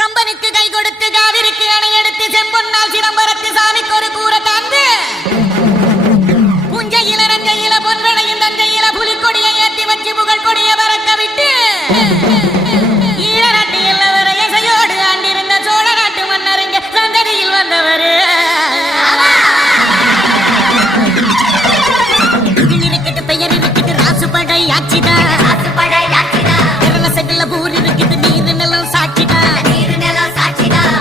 கம்பனுக்கு கை கொடுத்து காவிரிக்கு அணை எடுத்து செம்பொன்னால் சிதம்பரத்து சாமிக்கு ஒரு கூற தாந்து புஞ்சையில நஞ்சையில பொன்வளையும் தஞ்சையில புலிக்கொடியை ஏற்றி வச்சு புகழ் கொடியை பறக்க விட்டு ஈழ நாட்டு எல்லவரை இசையோடு ஆண்டிருந்த சோழ நாட்டு மன்னருங்க சந்ததியில் வந்தவர் இருக்கட்டு பெயர் இருக்கட்டு ராசுபடை ஆட்சிதான் செட்டில ஊர் இருக்குது நீர் நிலம் சாட்சிதான்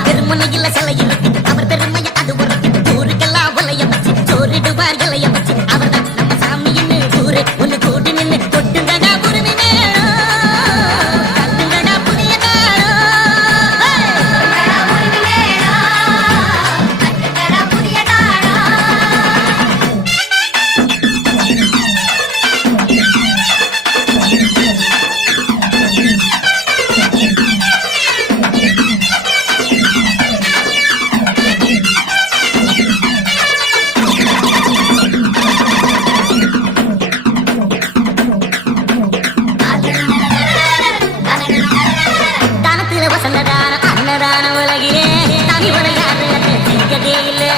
பெருமனையில சிலை இருக்குது அவர் பெருமைய அது உரைக்குது ஊருக்கெல்லாம் உலைய வச்சு சோறிடுவார் இலைய வச்சு அவர் தான் நம்ம சாமின்னு ஊரு ஒண்ணு கூடி நின்று தொட்டுங்கடா உரிமை கட்டுங்கடா புதிய அன்னதான உலகிலே தனி உலகாது இல்லை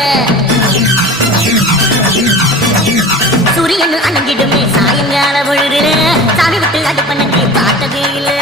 சூரியன் அணங்கிடுமே சாயங்கால பொழுதுல சாமி விட்டு அது பண்ணி பார்த்ததே இல்லை